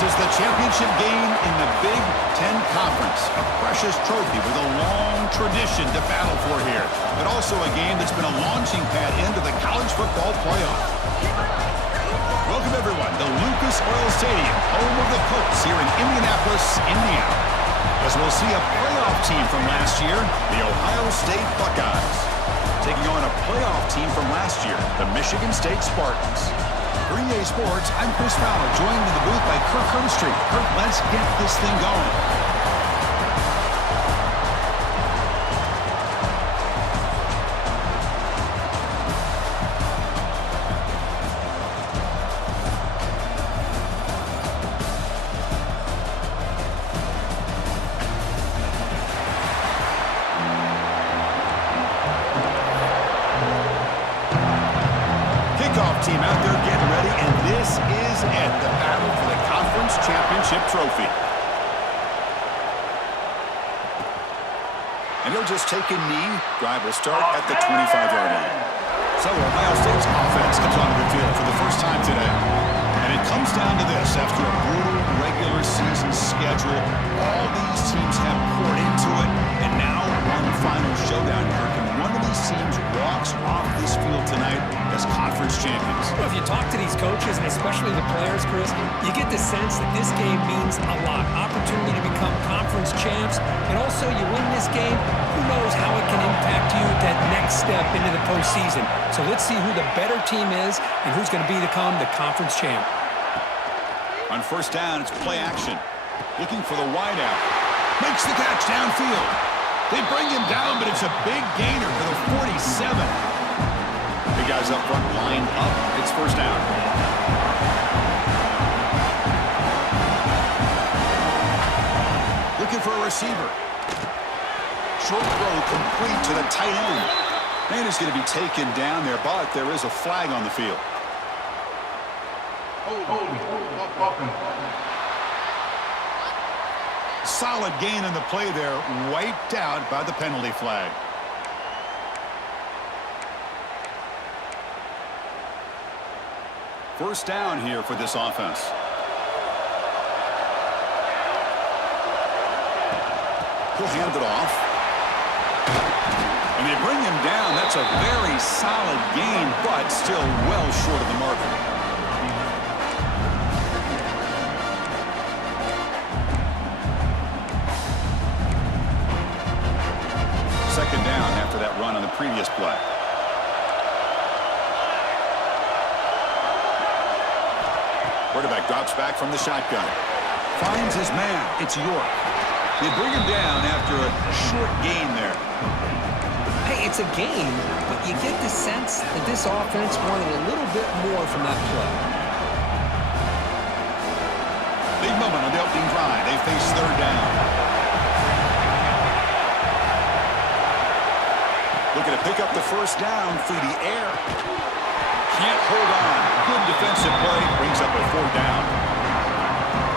This is the championship game in the Big Ten Conference. A precious trophy with a long tradition to battle for here. But also a game that's been a launching pad into the college football playoff. Welcome, everyone, to Lucas Oil Stadium, home of the Colts here in Indianapolis, Indiana. As we'll see a playoff team from last year, the Ohio State Buckeyes, taking on a playoff team from last year, the Michigan State Spartans. For EA Sports, I'm Chris Fowler, joined in the booth by Kirk Hermstreet. Kirk, let's get this thing going. Team out there getting ready, and this is it, the battle for the conference championship trophy. And he'll just take a knee. Drive will start at the 25-yard line. So Ohio State's offense comes onto the field for the first time today. And it comes down to this. After a brutal regular season schedule, all these teams have poured into it, and now one final showdown here. Can one of these teams walks off this field tonight as conference champions? Well, if you talk to these coaches, and especially the players, Chris, you get the sense that this game means a lot. Opportunity to become conference champs, and also you win this game, who knows how it can impact you at that next step into the postseason. So let's see who the better team is and who's going to become the conference champ. On first down, it's play action. Looking for the wideout. Makes the catch downfield. They bring him down, but it's a big gainer for the 47. Big guys up front lined up. It's first down. Looking for a receiver. Short throw complete to the tight end. Man is going to be taken down there, but there is a flag on the field. Solid gain in the play there, wiped out by the penalty flag. First down here for this offense. He'll hand it off. And they bring him down. That's a very solid gain, but still well short of the marker. Second down after that run on the previous play. Quarterback drops back from the shotgun. Finds his man. It's York. They bring him down after a short gain there. Hey, it's a game, but you get the sense that this offense wanted a little bit more from that play. Big moment on the opening drive. They face third down. Looking to pick up the first down through the air. Can't hold on. Good defensive play. Brings up a fourth down.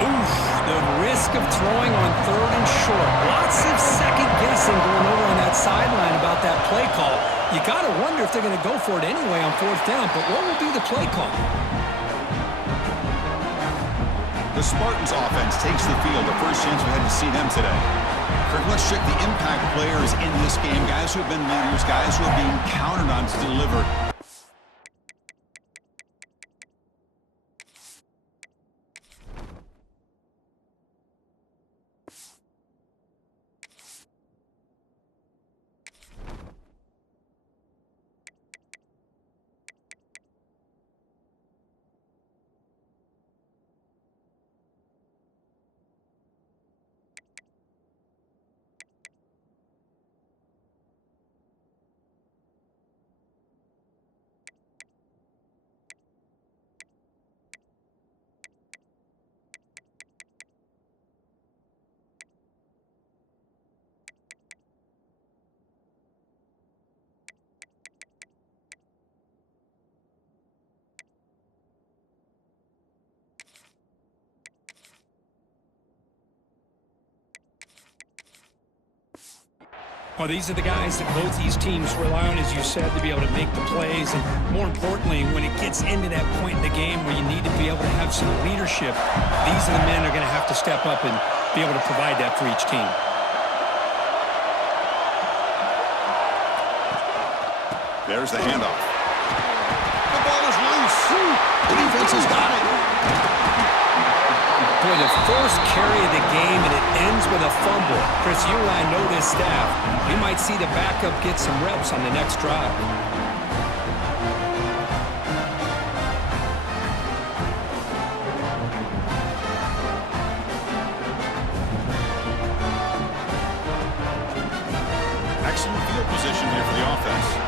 Oof, the risk of throwing on third and short. Lots of second guessing going over on that sideline about that play call. You got to wonder if they're going to go for it anyway on fourth down, but what will be the play call? The Spartans offense takes the field. The first chance we had to see them today. Kirk, let's check the impact players in this game. Guys who have been leaders, guys who are being counted on to deliver. Well, these are the guys that both these teams rely on, as you said, to be able to make the plays. And more importantly, when it gets into that point in the game where you need to be able to have some leadership, these are the men that are going to have to step up and be able to provide that for each team. There's the handoff. The ball is loose. The defense has got it. Boy, the first carry of the game, and it ends with a fumble. Chris, you and I know this staff. We might see the backup get some reps on the next drive. Excellent field position here for the offense.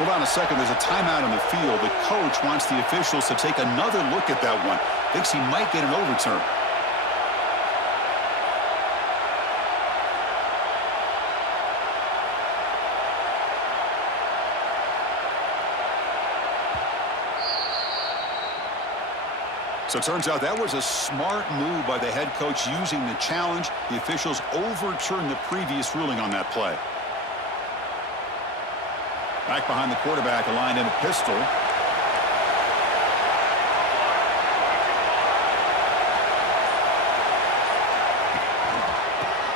Hold on a second. There's a timeout on the field. The coach wants the officials to take another look at that one. Thinks he might get an overturn. So it turns out that was a smart move by the head coach using the challenge. The officials overturned the previous ruling on that play. Back behind the quarterback, aligned in a pistol.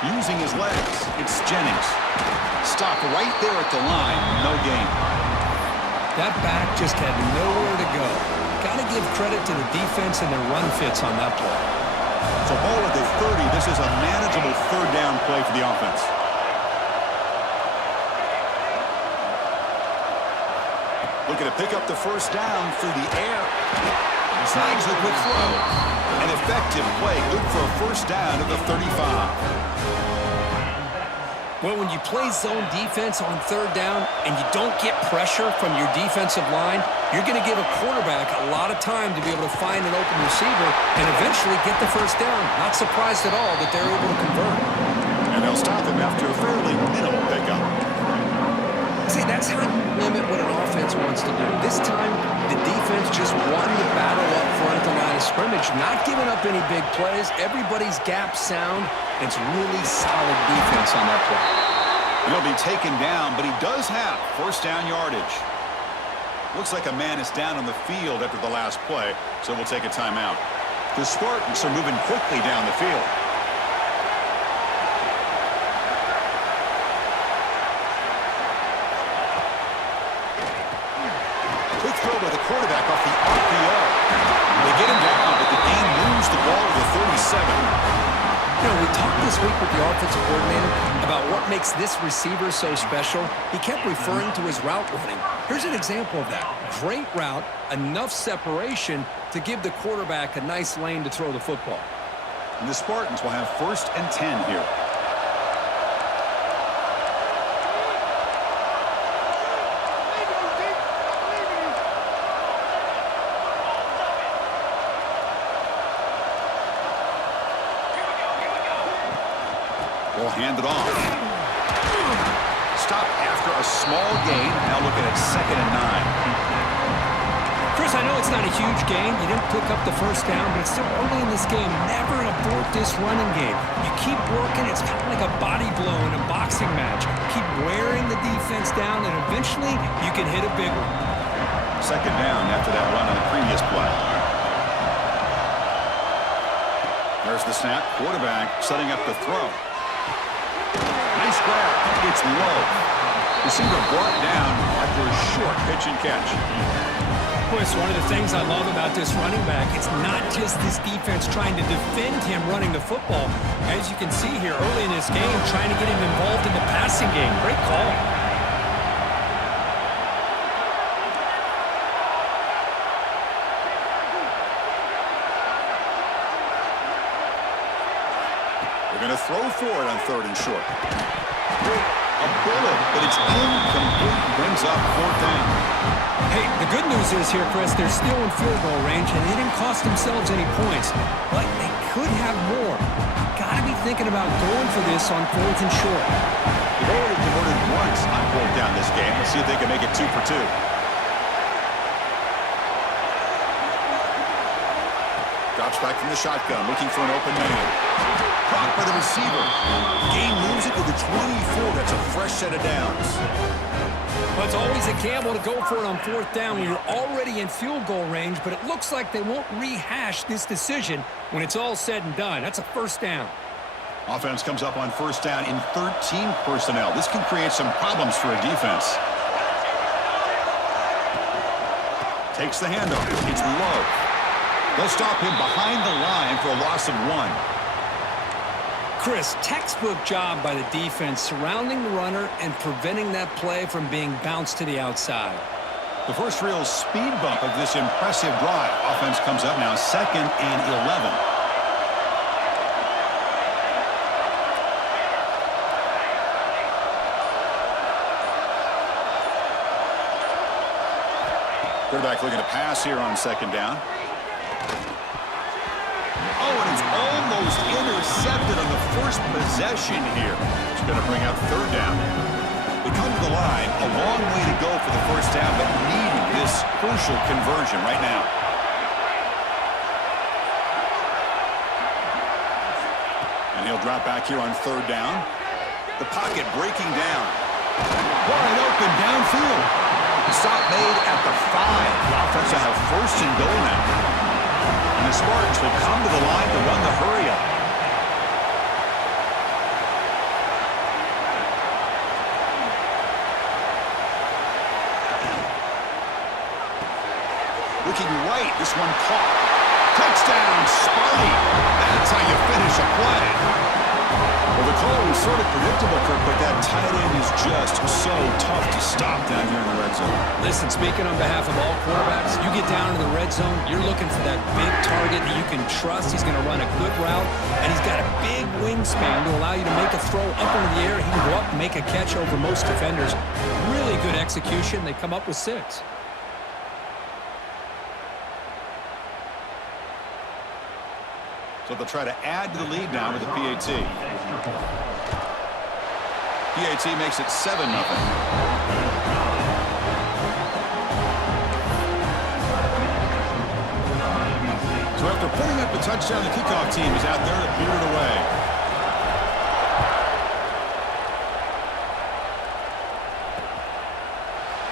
Using his legs, it's Jennings. Stop right there at the line, no gain. That back just had nowhere to go. Got to give credit to the defense and their run fits on that play. So ball at the 30, this is a manageable third down play for the offense. Looking to pick up the first down through the air. Snags the quick throw. An effective play, good for a first down at the 35. Well, when you play zone defense on third down and you don't get pressure from your defensive line, you're going to give a quarterback a lot of time to be able to find an open receiver and eventually get the first down. Not surprised at all that they're able to convert. And they'll stop him after a fairly minimal pickup. See, that's how you limit what an offense wants to do. This time, the defense just won the battle up front at the line of scrimmage, not giving up any big plays. Everybody's gap sound. It's really solid defense on that play. He'll be taken down, but he does have first down yardage. Looks like a man is down on the field after the last play, so we'll take a timeout. The Spartans are moving quickly down the field. Quick throw by the quarterback off the RPO. They get him down, but the game moves the ball to the 37. You know, we talked this week with the offensive coordinator about what makes this receiver so special. He kept referring to his route running. Here's an example of that. Great route, enough separation to give the quarterback a nice lane to throw the football. And the Spartans will have first and 10 here. Will hand it off. Stop after a small gain. Now looking at 2nd and 9. Chris, I know it's not a huge gain. You didn't pick up the first down, but it's still early in this game. Never abort this running game. You keep working. It's kind of like a body blow in a boxing match. Keep wearing the defense down, and eventually you can hit a big one. 2nd down after that run on the previous play. There's the snap. Quarterback setting up the throw. Nice grab. It's low. Receiver brought down after a short pitch and catch. Boy, it's one of the things I love about this running back. It's not just this defense trying to defend him running the football. As you can see here early in this game, trying to get him involved in the passing game. Great call. They're going to throw for it on 3rd and short. A bullet, but it's incomplete. Brings up 4th down. Hey, the good news is here, Chris, they're still in field goal range, and they didn't cost themselves any points. But they could have more. Got to be thinking about going for this on 4th and short. They've already converted once on 4th down this game. Let's see if they can make it 2 for 2. Drops back from the shotgun, looking for an open man. Caught by the receiver. Gain moves it to the 24. That's a fresh set of downs. Well, it's always a gamble to go for it on fourth down when you're already in field goal range, but it looks like they won't rehash this decision when it's all said and done. That's a first down. Offense comes up on first down in 13 personnel. This can create some problems for a defense. Takes the handoff. It's low. They'll stop him behind the line for a loss of 1. Chris, textbook job by the defense surrounding the runner and preventing that play from being bounced to the outside. The first real speed bump of this impressive drive. Offense comes up now 2nd and 11. Quarterback looking to pass here on 2nd down. Oh, and it's almost intercepted on the first possession here. It's going to bring up 3rd down. They come to the line, a long way to go for the first down, but needing this crucial conversion right now. And he'll drop back here on 3rd down. The pocket breaking down. Wide open downfield. Stop made at the 5. The offense will have 1st and goal now. And the Spartans will come to the line to run the hurry-up. Looking right, this one caught. Touchdown, Sparty. That's how you finish a play. Well, the call was sort of predictable, Kirk, but that tight end is just so tough to stop down here in the red zone. Listen, speaking on behalf of all quarterbacks, you get down into the red zone, you're looking for that big target that you can trust. He's going to run a good route, and he's got a big wingspan to allow you to make a throw up into the air. He can go up and make a catch over most defenders. Really good execution. They come up with 6. So they'll try to add to the lead now with the PAT. PAT makes it 7-0. So after putting up the touchdown, the kickoff team is out there to beat it away.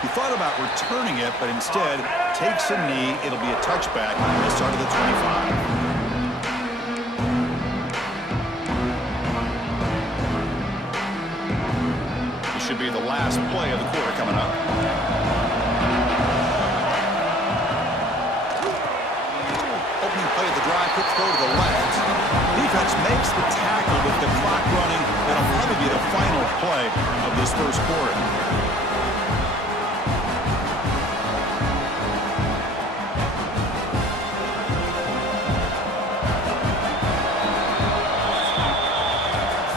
He thought about returning it, but instead takes a knee. It'll be a touchback on the start of the 25. Should be the last play of the quarter coming up. Opening play of the drive, quick throw to the left. Defense makes the tackle with the clock running. That'll probably be the final play of this first quarter.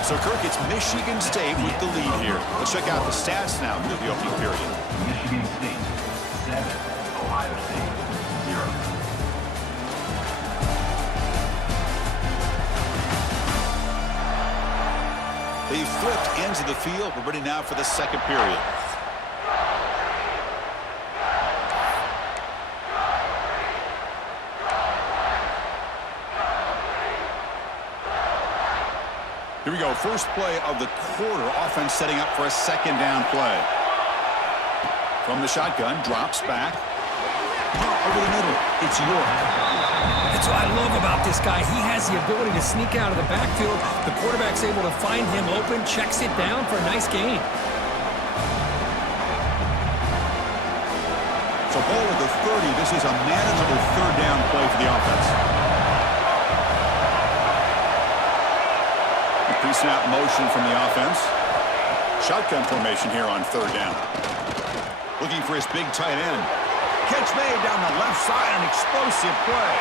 So, Kirk, it's Michigan State with the lead here. Let's check out the stats now through the opening period. Michigan State, 7. Ohio State, 0. They flipped into the field. We're ready now for the second period. Here we go, first play of the quarter. Offense setting up for a 2nd down play. From the shotgun, drops back. Over the middle, it's York. That's what I love about this guy. He has the ability to sneak out of the backfield. The quarterback's able to find him open, checks it down for a nice gain. So ball at the 30. This is a manageable 3rd down play for the offense. Pre-snap motion from the offense. Shotgun formation here on 3rd down. Looking for his big tight end. Catch made down the left side, an explosive play.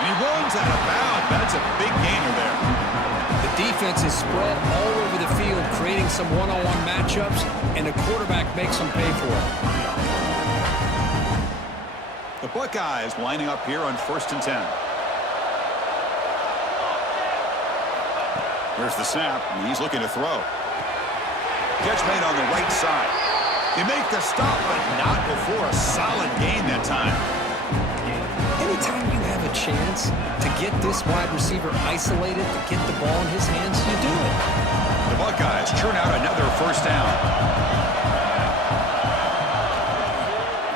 And he runs out of bounds. That's a big gainer there. The defense is spread all over the field, creating some one-on-one matchups, and the quarterback makes them pay for it. The Buckeyes lining up here on 1st and 10. Here's the snap, and he's looking to throw. Catch made on the right side. They make the stop, but not before a solid gain that time. Anytime you have a chance to get this wide receiver isolated, to get the ball in his hands, you do it. The Buckeyes churn out another first down.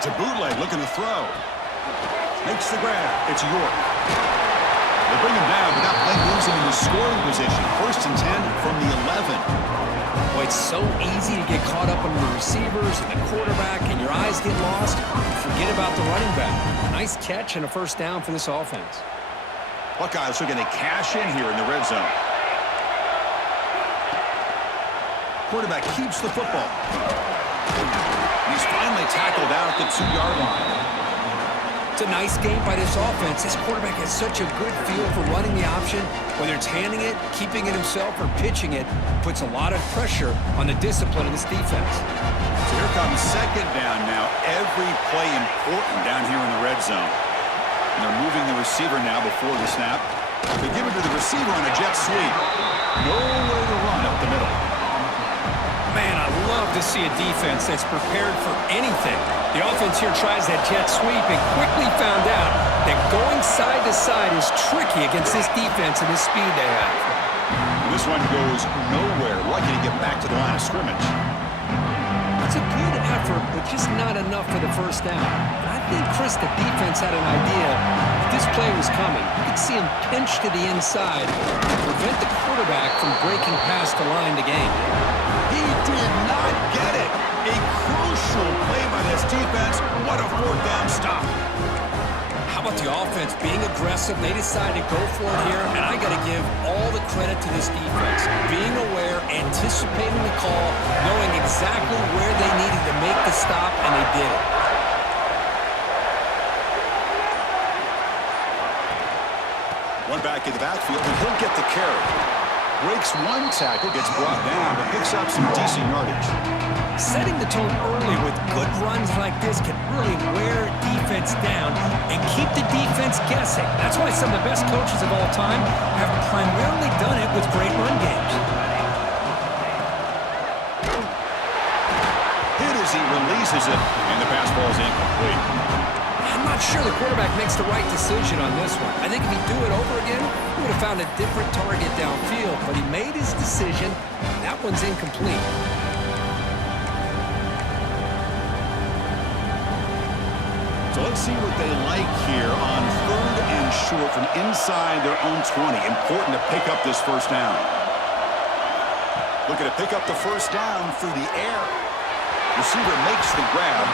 It's a bootleg looking to throw. Makes the grab. It's York. They bring him down, but that play moves him into scoring position. 1st and 10 from the 11. Boy, it's so easy to get caught up on the receivers and the quarterback, and your eyes get lost. Forget about the running back. Nice catch and a first down for this offense. Buckeyes are going to cash in here in the red zone. Quarterback keeps the football. He's finally tackled out at the 2-yard line. It's a nice game by this offense. This quarterback has such a good feel for running the option. Whether it's handing it, keeping it himself, or pitching it, puts a lot of pressure on the discipline of this defense. So here comes 2nd down now. Every play important down here in the red zone. And they're moving the receiver now before the snap. They give it to the receiver on a jet sweep. Nowhere to run up the middle. Man, I love to see a defense that's prepared for anything. The offense here tries that jet sweep and quickly found out that going side to side is tricky against this defense and the speed they have. And this one goes nowhere. Lucky to get back to the line of scrimmage. It's a good effort, but just not enough for the first down. I think, Chris, the defense had an idea that this play was coming. You could see him pinch to the inside to prevent the quarterback from breaking past the line to gain. He did not get it. A crucial play by this defense. What a 4th down stop. How about the offense being aggressive? They decided to go for it here, and I got to give all the credit to this defense. Being aware, anticipating the call, knowing exactly where they needed to make the stop, and they did it. One back in the backfield, and he'll get the carry. Breaks one tackle, gets brought down, but picks up some decent yardage. Setting the tone early with good runs like this can really wear defense down and keep the defense guessing. That's why some of the best coaches of all time have primarily done it with great run games. Hit as he releases it, and the pass ball is incomplete. I'm not sure the quarterback makes the right decision on this one. I think if he'd do it over again, he would have found a different target downfield, but he made his decision. That one's incomplete. So let's see what they like here on 3rd and short from inside their own 20. Important to pick up this first down. Looking to pick up the first down through the air. Receiver makes the grab.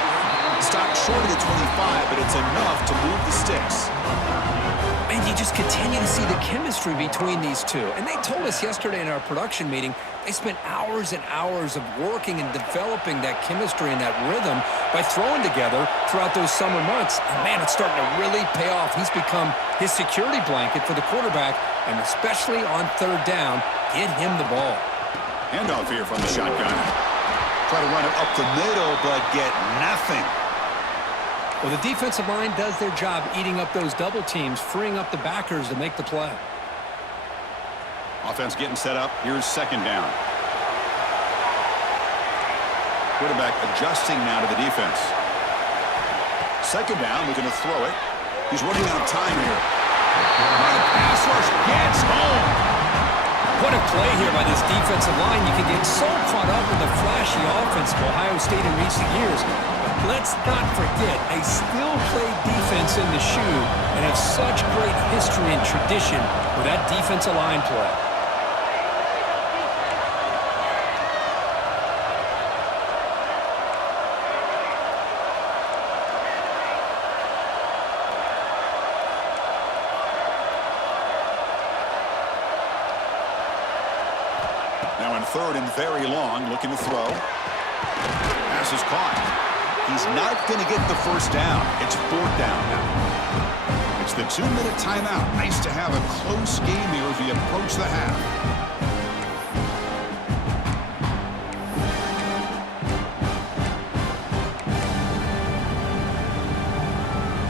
Stopped short of the 25, but it's enough to move the sticks. And you just continue to see the chemistry between these two. And they told us yesterday in our production meeting, they spent hours and hours of working and developing that chemistry and that rhythm by throwing together throughout those summer months. And man, it's starting to really pay off. He's become his security blanket for the quarterback, and especially on 3rd down, get him the ball. Handoff here from the shotgun. Try to run it up the middle, but get nothing. Well, the defensive line does their job eating up those double teams, freeing up the backers to make the play. Offense getting set up. Here's 2nd down. Quarterback adjusting now to the defense. 2nd down, looking to throw it. He's running out of time here. The pass rush gets home. What a play here by this defensive line. You can get so caught up in the flashy offense of Ohio State in recent years. But let's not forget, they still play defense in the shoe and have such great history and tradition with that defensive line play. Now in 3rd and very long, looking to throw. Pass is caught. He's not going to get the first down. It's 4th down now. It's the 2-minute timeout. Nice to have a close game here as we approach the half.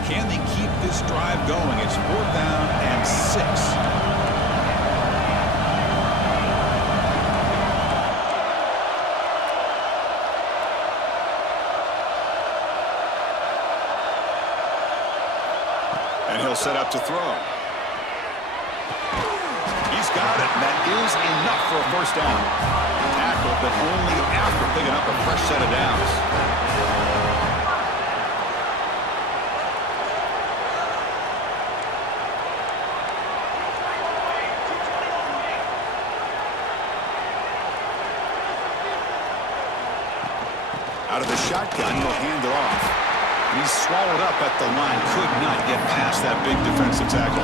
Can they keep this drive going? It's 4th down and 6. And he'll He'll set up to throw. He's got it, and that is enough for a first down. Tackle, but only after picking up a fresh set of downs. Out of the shotgun, he'll hand it off. And he's swallowed up at the line. Could not get past that big defensive tackle.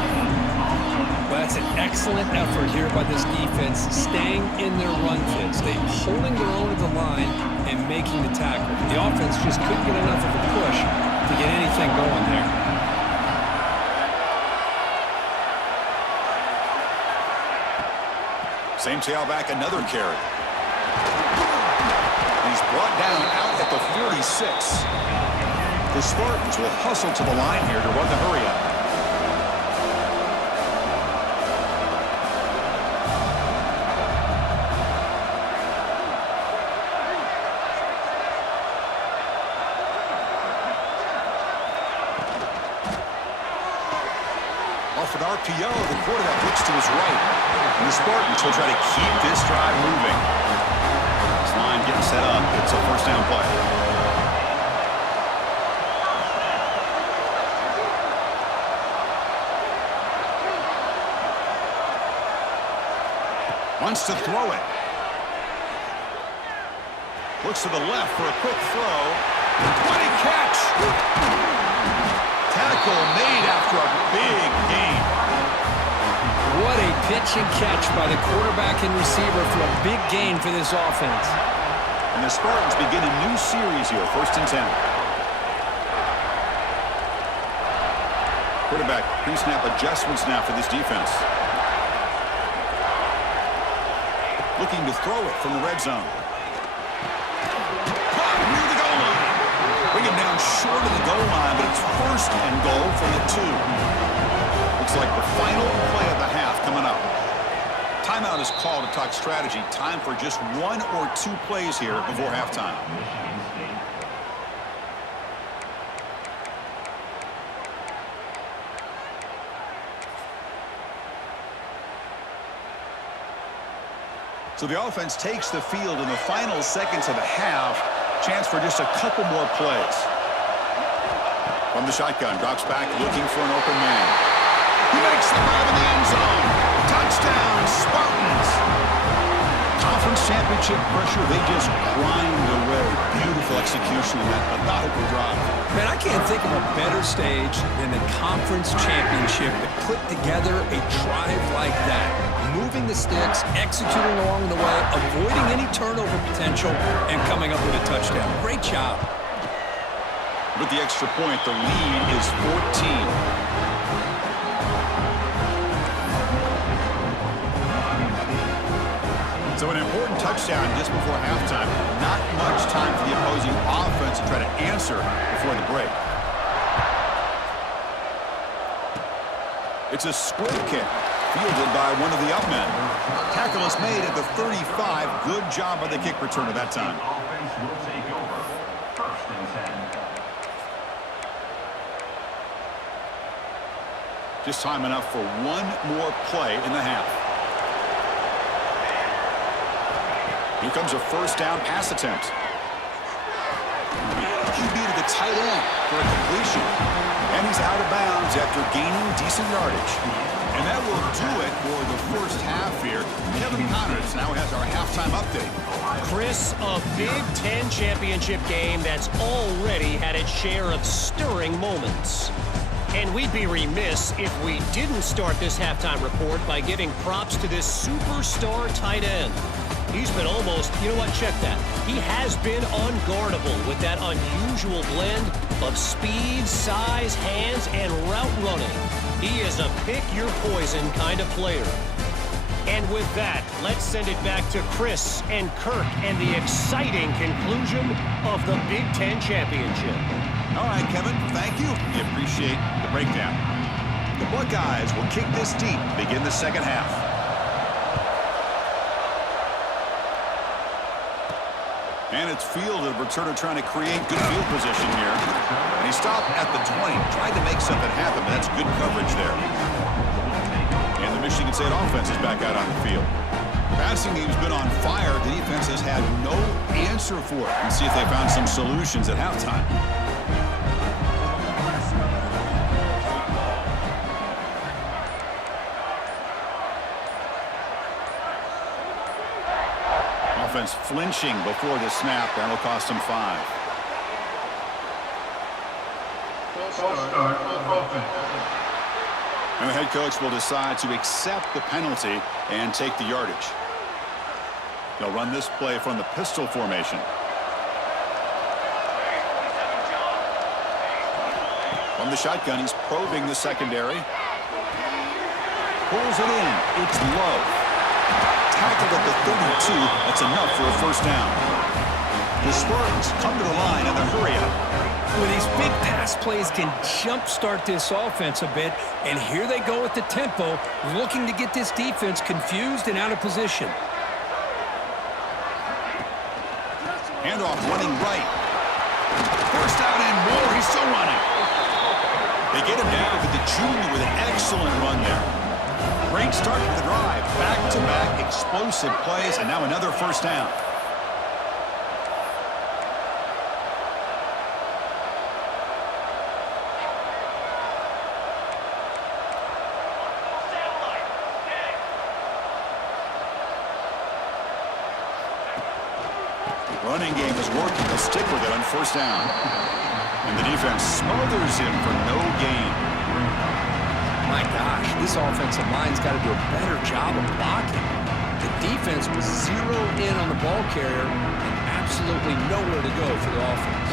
Well, that's an excellent effort here by this defense, staying in their run fits. They holding their own at the line and making the tackle. The offense just couldn't get enough of a push to get anything going there. Same tailback, another carry. He's brought down out at the 46. The Spartans will hustle to the line here to run the hurry up. Off an RPO, the quarterback looks to his right. And the Spartans will try to keep this drive moving. This line getting set up. It's a first down play. Wants to throw it. Looks to the left for a quick throw. What a catch! Tackle made after a big gain. What a pitch and catch by the quarterback and receiver for a big gain for this offense. And the Spartans begin a new series here, 1st and 10. Quarterback pre-snap adjustments now for this defense. Looking to throw it from the red zone. Caught near the goal line. Bring him down short of the goal line, but it's 1st and goal from the 2. Looks like the final play of the half coming up. Timeout is called to talk strategy. Time for just 1 or 2 plays here before halftime. So the offense takes the field in the final seconds of the half. Chance for just a couple more plays. From the shotgun, drops back looking for an open man. He makes the grab in the end zone. Touchdown, Spartans. Conference championship pressure, they just grind away. Beautiful execution in that methodical drive. Man, I can't think of a better stage than the conference championship to put together a drive like that. Moving the sticks, executing along the way, avoiding any turnover potential, and coming up with a touchdown. Great job. With the extra point, the lead is 14. So an important touchdown just before halftime. Not much time for the opposing offense to try to answer before the break. It's a squib kick, fielded by one of the up men. Tackle is made at the 35. Good job by the kick returner that time. Offense will take over. 1st and 10. Just time enough for one more play in the half. Here comes a first down pass attempt. QB to the tight end for a completion. And he's out of bounds after gaining decent yardage. And that will do it for the first half here. Kevin Connors now has our halftime update. Chris, a Big Ten championship game that's already had its share of stirring moments. And we'd be remiss if we didn't start this halftime report by giving props to this superstar tight end. He's been almost, you know what, check that. He has been unguardable with that unusual blend of speed, size, hands, and route running. He is a pick-your-poison kind of player. And with that, let's send it back to Chris and Kirk and the exciting conclusion of the Big Ten Championship. All right, Kevin, thank you. We appreciate the breakdown. The Buckeyes will kick this deep to begin the second half. And it's fielded. Returner trying to create good field position here. And he stopped at the 20. Tried to make something happen, but that's good coverage there. And the Michigan State offense is back out on the field. The passing game's been on fire. The defense has had no answer for it. Let's see if they found some solutions at halftime. Offense flinching before the snap. That'll cost them 5. And the head coach will decide to accept the penalty and take the yardage. They'll run this play from the pistol formation. From the shotgun, he's probing the secondary. Pulls it in. It's low. Tackled at the 32. That's enough for a first down. The Spartans come to the line in the hurry up. Well, these big pass plays can jumpstart this offense a bit, and here they go at the tempo, looking to get this defense confused and out of position. Handoff running right. First down and more. He's still running. They get him down to the junior with an excellent run there. Great start to the drive. Back-to-back explosive plays, and now another first down. Running game is working. They'll stick with it on first down. And the defense smothers him for no gain. My gosh, this offensive line's got to do a better job of blocking. The defense was zeroed in on the ball carrier and absolutely nowhere to go for the offense.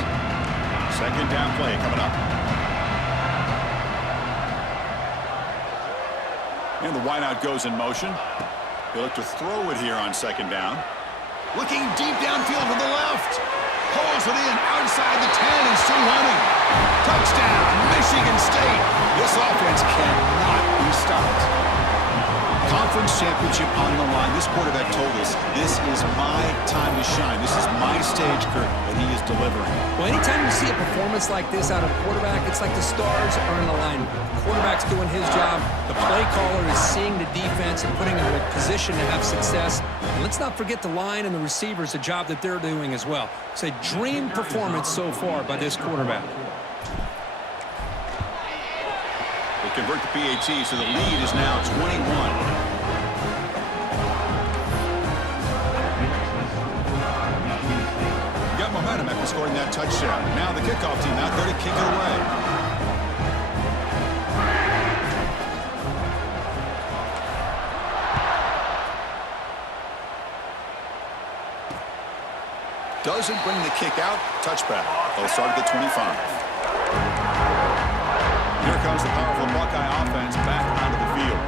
Second down play coming up. And the wideout goes in motion. They look to throw it here on second down. Looking deep downfield to the left. Pulls it in outside the 10 and still running. Touchdown, Michigan State. This offense cannot be stopped. Conference championship on the line. This quarterback told us, this is my time to shine. This is my stage, Kurt, and he is delivering. Well, anytime you see a performance like this out of a quarterback, it's like the stars are in alignment. The quarterback's doing his job. The play caller is seeing the defense and putting them in a position to have success. And let's not forget the line and the receivers, the job that they're doing as well. It's a dream performance so far by this quarterback. They convert the PAT, so the lead is now 21. Got momentum after scoring that touchdown. Now the kickoff team out there to kick it away. Doesn't bring the kick out. Touchback. They'll start at the 25. Here comes the powerful Buckeye offense back onto the field.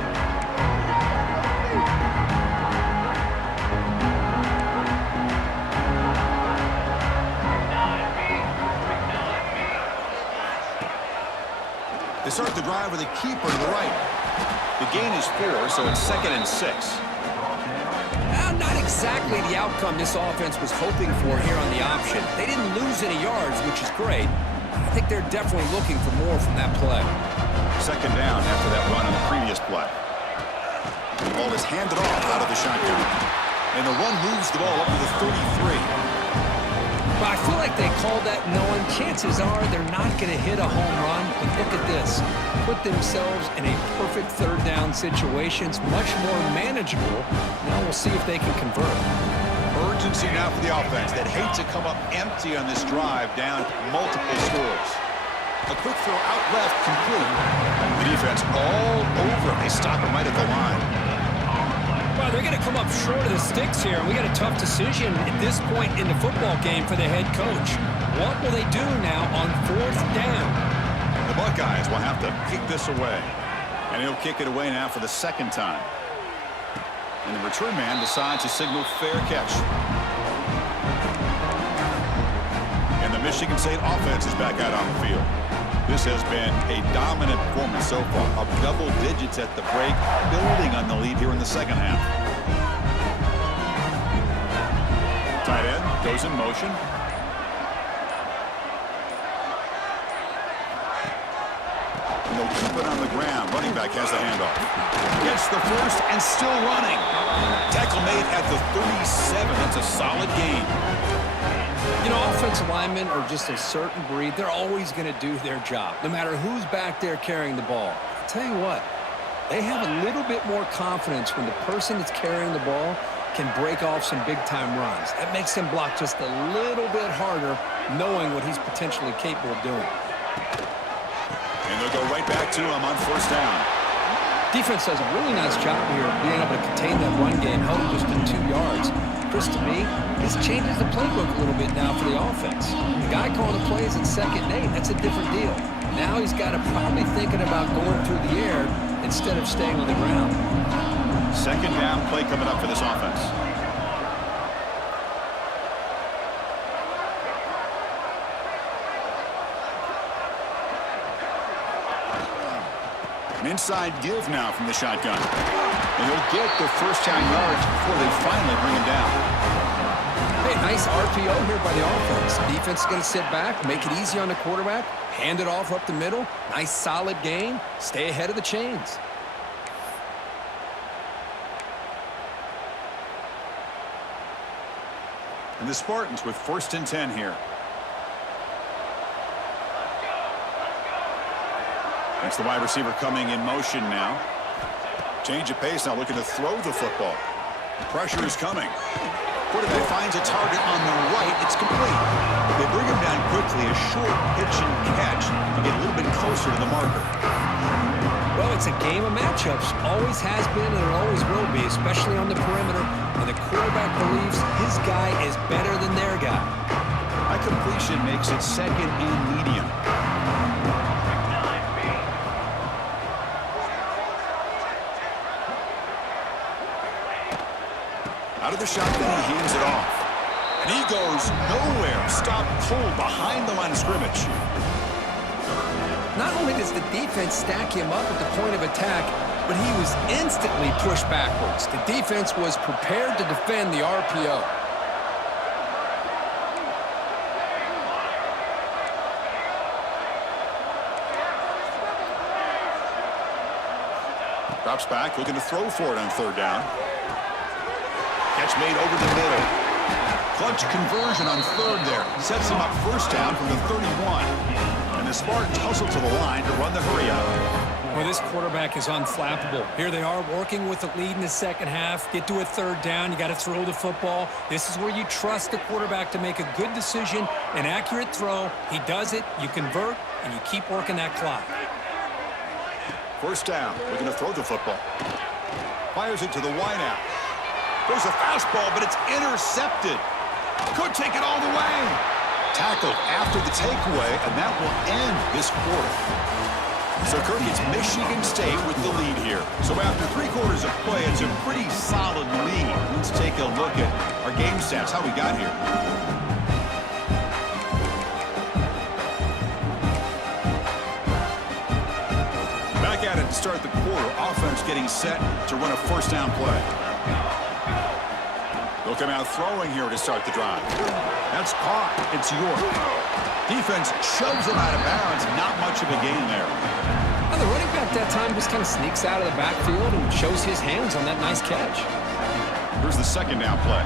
They start the drive with a keeper to the right. The gain is 4, so it's 2nd and 6. Not exactly the outcome this offense was hoping for here on the option. They didn't lose any yards, which is great. I think they're definitely looking for more from that play. Second down after that run on the previous play. The ball is handed off out of the shotgun. And the run moves the ball up to the 33. But I feel like they called that knowing chances are they're not going to hit a home run. But look at this. Put themselves in a perfect third down situation. It's much more manageable. Now we'll see if they can convert. Urgency now for the offense that hate to come up empty on this drive down multiple scores. A quick throw out left complete. The defense all over. They stop him right at the line. Well, they're going to come up short of the sticks here. We got a tough decision at this point in the football game for the head coach. What will they do now on 4th down? The Buckeyes will have to kick this away. And he'll kick it away now for the second time. And the return man decides to signal fair catch. And the Michigan State offense is back out on the field. This has been a dominant performance so far. Up double digits at the break, building on the lead here in the second half. Tight end goes goes in motion. And they'll keep it on the ground. Running back has the handoff. Gets the first and still running. Tackle made at the 37. That's a solid gain. You know, offensive linemen are just a certain breed. They're always going to do their job, no matter who's back there carrying the ball. I'll tell you what, they have a little bit more confidence when the person that's carrying the ball can break off some big-time runs. That makes him block just a little bit harder, knowing what he's potentially capable of doing. And they'll go right back to him on first down. Defense does a really nice job here of being able to contain that run game, held just to 2 yards. Chris, to me, this changes the playbook a little bit now for the offense. The guy calling the plays at 2nd and 8, that's a different deal. Now he's got to probably thinking about going through the air instead of staying on the ground. Second down play coming up for this offense. An inside give now from the shotgun. And he'll get the first 10 yards before they finally bring him down. Hey, nice RPO here by the offense. Defense is going to sit back, make it easy on the quarterback, hand it off up the middle. Nice solid gain. Stay ahead of the chains. And the Spartans with 1st and 10 here. That's the wide receiver coming in motion now. Change of pace now, looking to throw the football. The pressure is coming. Quarterback finds a target on the right. It's complete. They bring him down quickly. A short pitch and catch to get a little bit closer to the marker. Well, it's a game of matchups. Always has been and it always will be, especially on the perimeter. And the quarterback believes his guy is better than their guy. High completion makes it 2nd and medium. Out of the shotgun, he hands it off. And he goes nowhere. Stop cold behind the line of scrimmage. Not only does the defense stack him up at the point of attack, but he was instantly pushed backwards. The defense was prepared to defend the RPO. Drops back, looking to throw for it on 3rd down. Catch made over the middle. Clutch conversion on 3rd there. Sets him up 1st down from the 31. And the Spartans hustle to the line to run the hurry up. Well, this quarterback is unflappable. Here they are working with the lead in the 2nd half. Get to a 3rd down. You got to throw the football. This is where you trust the quarterback to make a good decision, an accurate throw. He does it, you convert, and you keep working that clock. 1st down. Looking to throw the football. Fires it to the wideout. There's a fastball, but it's intercepted. Could take it all the way. Tackled after the takeaway, and that will end this quarter. So, Kirk, it's Michigan State with the lead here. So after 3 quarters of play, it's a pretty solid lead. Let's take a look at our game stats, how we got here. Back at it to start the quarter. Offense getting set to run a 1st down play. They'll come out throwing here to start the drive. That's caught. It's York. Defense shoves him out of bounds. Not much of a gain there. Well, the running back that time just kind of sneaks out of the backfield and shows his hands on that nice catch. Here's the 2nd down play.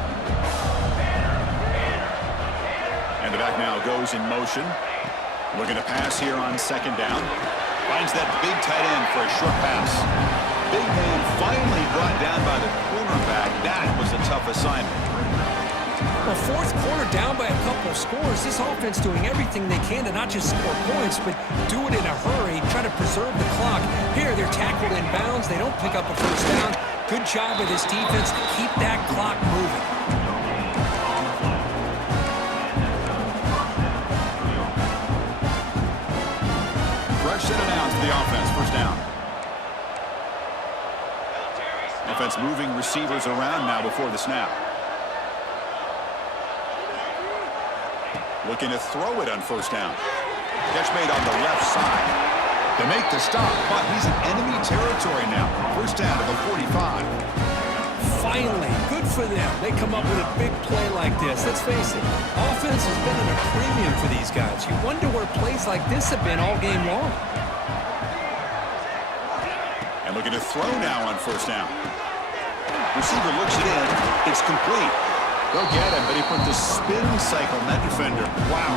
And the back now goes in motion. Looking to pass here on 2nd down. Finds that big tight end for a short pass. Big man finally brought down by the cornerback. That was a tough assignment. Well, 4th quarter down by a couple of scores. This offense doing everything they can to not just score points, but do it in a hurry, try to preserve the clock. Here, they're tackled in bounds. They don't pick up a 1st down. Good job by this defense to keep that clock moving. Fresh set it down for the offense. 1st down. Offense moving receivers around now before the snap. Looking to throw it on 1st down. Catch made on the left side. To make the stop, but he's in enemy territory now. 1st down to the 45. Finally, good for them. They come up with a big play like this. Let's face it, offense has been at a premium for these guys. You wonder where plays like this have been all game long. And looking to throw now on first down. Receiver looks it in. It's complete. Go get him, but he put the spin cycle on that defender. Wow.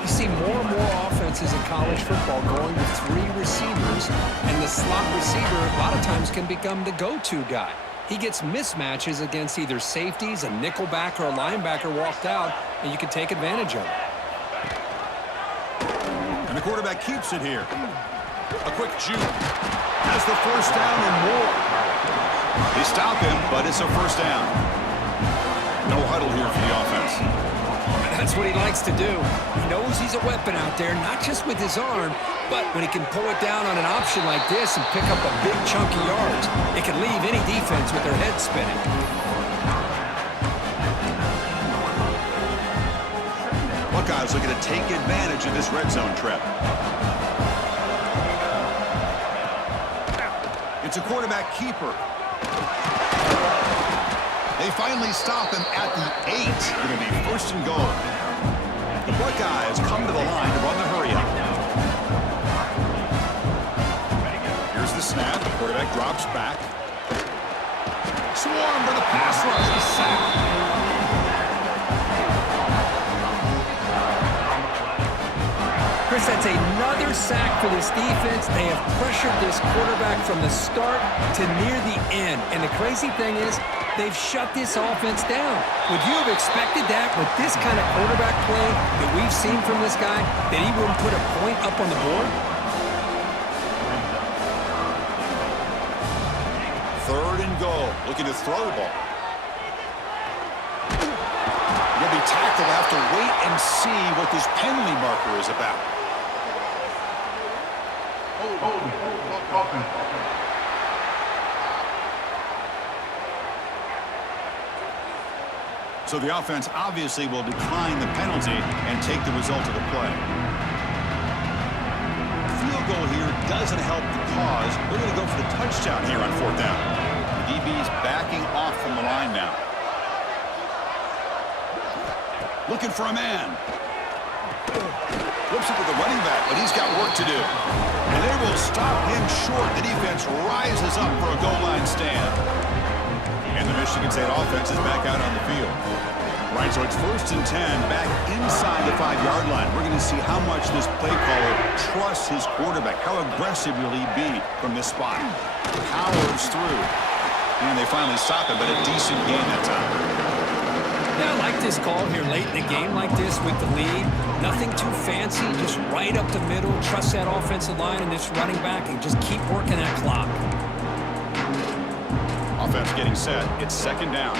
You see more and more offenses in college football going to 3 receivers, and the slot receiver a lot of times can become the go-to guy. He gets mismatches against either safeties, a nickelback, or a linebacker walked out, and you can take advantage of it. And the quarterback keeps it here. A quick juke. Has the first down and more. They stop him, but it's a first down. No huddle here for the offense. That's what he likes to do. He knows he's a weapon out there, not just with his arm, but when he can pull it down on an option like this and pick up a big chunk of yards, it can leave any defense with their head spinning. Buckeyes looking to take advantage of this red zone trip. It's a quarterback keeper. They finally stop him at the 8. Going to be first and goal. The Buckeyes come to the line to run the hurry-up. Here's the snap. The quarterback drops back. Swarm for the pass rush. He's sacked. Chris, that's another sack for this defense. They have pressured this quarterback from the start to near the end. And the crazy thing is, they've shut this offense down. Would you have expected that with this kind of quarterback play that we've seen from this guy, that he wouldn't put a point up on the board? Third and goal. Looking to throw the ball. He'll be tackled. Have to wait and see what this penalty marker is about. So the offense obviously will decline the penalty and take the result of the play. Field goal here doesn't help the cause. We're going to go for the touchdown here on 4th down. The DB's backing off from the line now. Looking for a man. Flips it to the running back, but he's got work to do. And they will stop him short. The defense rises up for a goal line stand. And the Michigan State offense is back out on the field. Right, so it's 1st and 10, back inside the 5-yard line. We're going to see how much this play caller trusts his quarterback. How aggressive will he be from this spot? Powers through. And they finally stop him, but a decent gain that time. Yeah, I like this call here late in the game like this with the lead. Nothing too fancy, just right up the middle. Trust that offensive line and this running back and just keep working that clock. Offense getting set. It's 2nd down.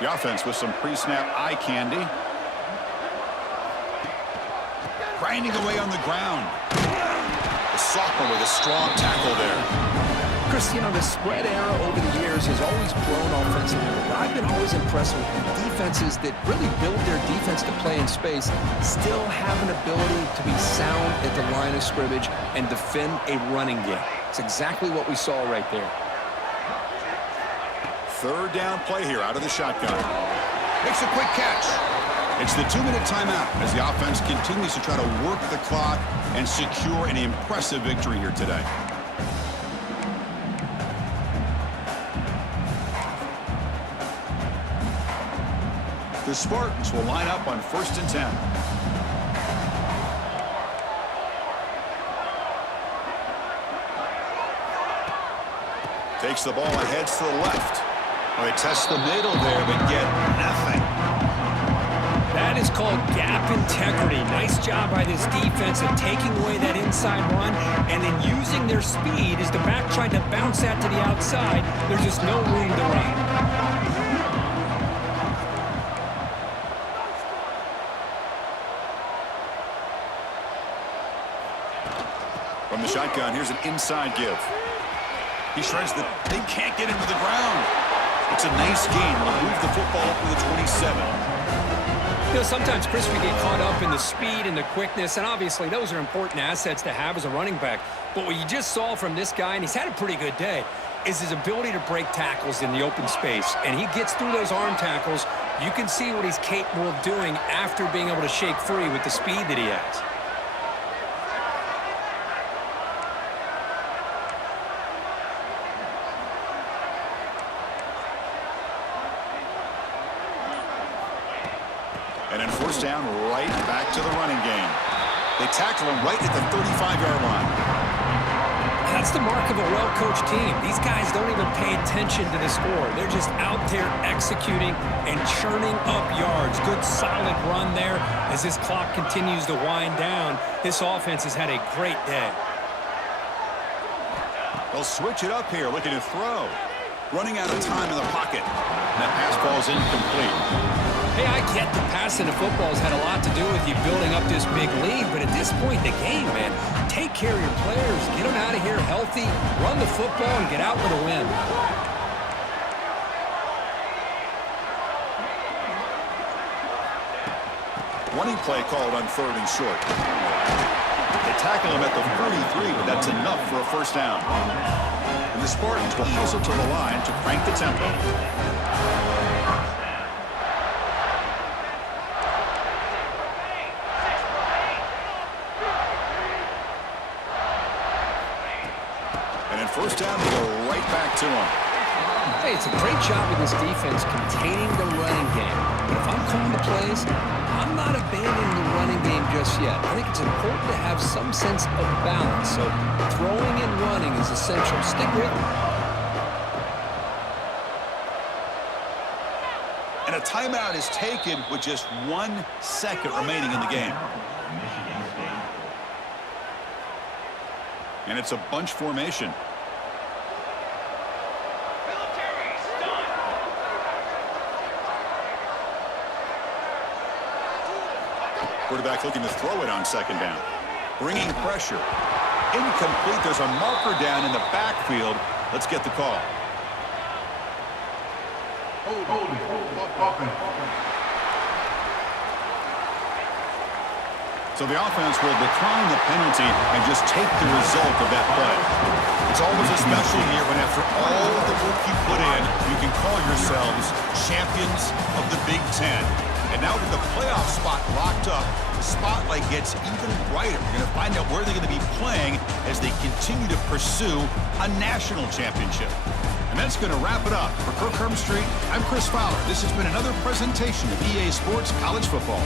The offense with some pre-snap eye candy. Grinding away on the ground. The sophomore with a strong tackle there. Chris, you know, the spread era over the years has always grown offensively. But I've been always impressed with defenses that really build their defense to play in space, still have an ability to be sound at the line of scrimmage and defend a running game. It's exactly what we saw right there. 3rd down play here out of the shotgun. Makes a quick catch. It's the 2-minute timeout as the offense continues to try to work the clock and secure an impressive victory here today. The Spartans will line up on 1st and 10. Takes the ball and heads to the left. Well, they test the middle there, but get nothing. That is called gap integrity. Nice job by this defense of taking away that inside run and then using their speed as the back tried to bounce that to the outside. There's just no room to run. From the shotgun, here's an inside give. He shreds the... They can't get him to the ground. It's a nice gain. They'll move the football up to the 27. You know, sometimes, Chris, we get caught up in the speed and the quickness, and obviously those are important assets to have as a running back. But what you just saw from this guy, and he's had a pretty good day, is his ability to break tackles in the open space. And he gets through those arm tackles. You can see what he's capable of doing after being able to shake free with the speed that he has. And then first down, right back to the running game. They tackle him right at the 35-yard line. That's the mark of a well-coached team. These guys don't even pay attention to the score. They're just out there executing and churning up yards. Good, solid run there as this clock continues to wind down. This offense has had a great day. They'll switch it up here, looking to throw. Running out of time in the pocket. And that pass ball's incomplete. Hey, I get the passing of football's had a lot to do with you building up this big lead, but at this point in the game, man, take care of your players, get them out of here healthy, run the football, and get out with a win. Running play called on 3rd and short. They tackle him at the 43, but that's enough for a first down. And the Spartans will hustle to the line to crank the tempo. First down, they go right back to him. Hey, it's a great job with this defense containing the running game. But if I'm calling the plays, I'm not abandoning the running game just yet. I think it's important to have some sense of balance. So throwing and running is essential. Stick with it. And a timeout is taken with just 1 second remaining in the game. And it's a bunch formation. Quarterback looking to throw it on 2nd down. Bringing pressure. Incomplete. There's a marker down in the backfield. Let's get the call. So the offense will decline the penalty and just take the result of that play. It's always a special year when after all the work you put in, you can call yourselves champions of the Big Ten. And now with the playoff spot locked up, the spotlight gets even brighter. We're going to find out where they're going to be playing as they continue to pursue a national championship. And that's going to wrap it up. For Kirk Street, I'm Chris Fowler. This has been another presentation of EA Sports College Football.